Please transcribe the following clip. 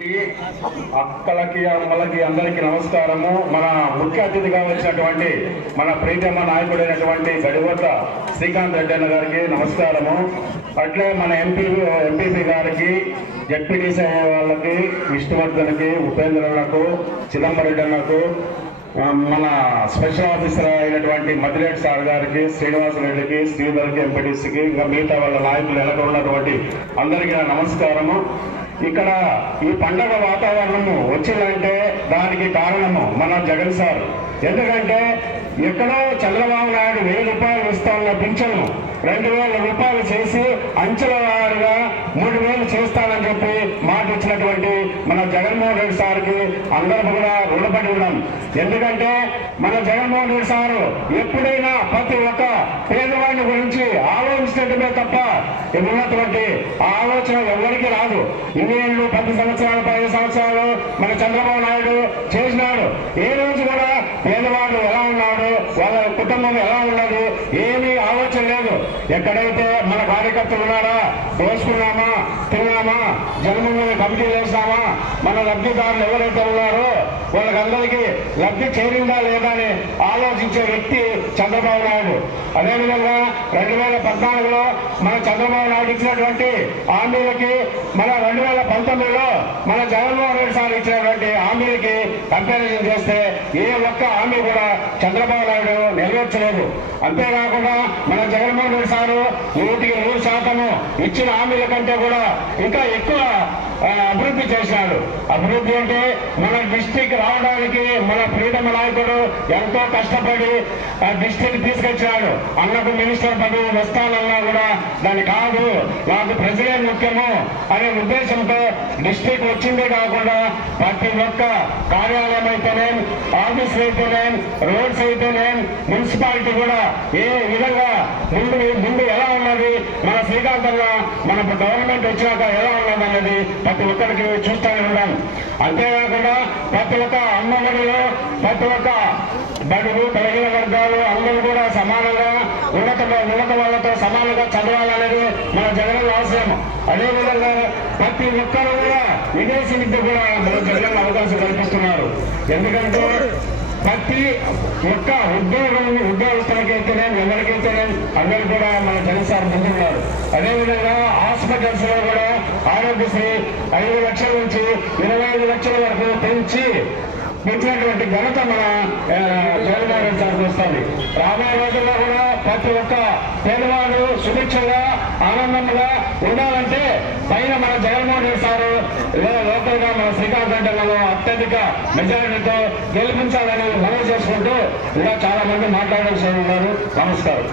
అక్కలకి అమ్మలకి అందరికీ నమస్కారము. మన ముఖ్య అతిథిగా వచ్చినటువంటి మన ప్రీతమ్మ నాయకుడైనటువంటి గడివద్ద శ్రీకాంత్ రెడ్డి అన్న గారికి నమస్కారము. అట్లే మన ఎంపీ ఎంపీపీ గారికి జడ్పీటీసీ వాళ్ళకి విష్ణువర్ధన్కి ఉపేంద్రన్నకు చిదంబరెడ్డి అన్నకు మన స్పెషల్ ఆఫీసర్ అయినటువంటి మదిరెడ్డి సార్ గారికి శ్రీనివాసరెడ్డికి శ్రీధర్కి ఎంపీటీసీకి ఇంకా మిగతా వాళ్ళ నాయకులు వెనక ఉన్నటువంటి అందరికీ నమస్కారము. ఇక్కడ ఈ పండగ వాతావరణము వచ్చిందంటే దానికి కారణము మన జగన్ సార్. ఎందుకంటే ఎక్కడో చంద్రబాబు నాయుడు వెయ్యి రూపాయలు ఇస్తాన్న పింఛను రెండు వేల రూపాయలు చేసి అంచెల వారుగా మూడు వేలు చేస్తానని చెప్పి మాట ఇచ్చినటువంటి మన జగన్మోహన్ రెడ్డి సార్కి అందరం కూడా రుణపడి ఉన్నాం ఎందుకంటే మన జగన్మోహన్ రెడ్డి సారు ఎప్పుడైనా ప్రతి ఒక్క పేద ఉన్నటువంటి ఆ ఆలోచన ఎవరికి రాదు. ఇన్ని ఏళ్ళు పది సంవత్సరాలు పది సంవత్సరాలు మన చంద్రబాబు నాయుడు చేసినాడు. ఏ రోజు కూడా పేదవాళ్ళు ఎలా ఉన్నాడు వాళ్ళ కుటుంబం ఎలా ఉన్నది ఏమీ ఆలోచన లేదు. ఎక్కడైతే మన కార్యకర్తలు ఉన్నారా దోసుకున్నామా తిన్నామా జన్మభూమి కమిటీ చేస్తామా మన లబ్ధిదారులు ఎవరైతే ఉన్నారో లబ్ధి చేరిందా లేదా అని ఆలోచించే వ్యక్తి చంద్రబాబు నాయుడు. అదేవిధంగా రెండు వేల పద్నాలుగులో మన చంద్రబాబు నాయుడు ఇచ్చినటువంటి హామీలకి మన రెండు వేల పంతొమ్మిదిలో మన జగన్మోహన్ రెడ్డి సార్ ఇచ్చినటువంటి హామీలకి కంపారిజన్ చేస్తే ఏ ఒక్క హామీ కూడా చంద్రబాబు నాయుడు నెరవేర్చలేదు. అంతేకాకుండా మన జగన్మోహన్ రెడ్డి సారు నూటికి నూరు శాతము ఇచ్చిన హామీల కంటే కూడా ఇంకా ఎక్కువ అభివృద్ధి చేశాడు. అభివృద్ధి అంటే మన డిస్టిక్ రావడానికి మన ఫ్రీడమ్ నాయకుడు ఎంతో కష్టపడి ఆ డిస్టిక్ తీసుకొచ్చాడు. అన్నకు మినిస్టర్ పదవి వస్తానన్నా కూడా దాని కాదు నాకు ప్రజలే ముఖ్యము అనే ఉద్దేశంతో డిస్టిక్ వచ్చిందే కాకుండా ప్రతి ఒక్క కార్యాలయం అయితేనేం ఆఫీస్ అయితేనేం రోడ్స్ అయితేనేం మున్సిపాలిటీ కూడా ఏ విధంగా ముందు ముందు ఎలా ఉన్నది మన శ్రీకాంతన్న మన గవర్నమెంట్ వచ్చినాక ఎలా ఉన్నది అనేది ప్రతి ఒక్కరికి చూస్తూనే ఉన్నాం. అంతేకాకుండా ప్రతి ఒక్క అమ్మఒడిలో ప్రతి ఒక్క బడుగు బలహీన వర్గాలు అందరూ కూడా సమానంగా ఉన్నత ఉన్నత వాళ్ళతో సమానంగా చదవాలనేది మన జగన్ అవసరం అదేవిధంగా ప్రతి ఒక్కరు కూడా విదేశీ విద్య కూడా మన జగన్ అవకాశం కల్పిస్తున్నారు. ఎందుకంటే ప్రతి ఒక్క ఉద్యోగం ఉద్యోగస్తులకైతేనే ఎవరికైతేనే అందరూ కూడా మన జగన్ సార్ ముందున్నారు అదేవిధంగా హాస్పిటల్స్లో కూడా ఆరోగ్యశ్రీ ఐదు లక్షల నుంచి ఇరవై ఐదు లక్షల వరకు పెంచి పెంచినటువంటి ఘనత మన ఆ, జగన్మోహన్ సార్కి వస్తుంది. రాబోయే రోజుల్లో కూడా ప్రతి ఒక్క పేదవాళ్ళు సుభిక్షంగా ఆనందంగా ఉండాలంటే పైన మన జగన్మోహన్ రెడ్డి సారు లోకల్గా మన శ్రీకాంత్ రెడ్డి అత్యధిక మెజారిటీతో గెలిపించాలని మనవి చేసుకుంటూ ఇలా చాలా మంది మాట్లాడాల్సి ఉన్నారు నమస్కారం.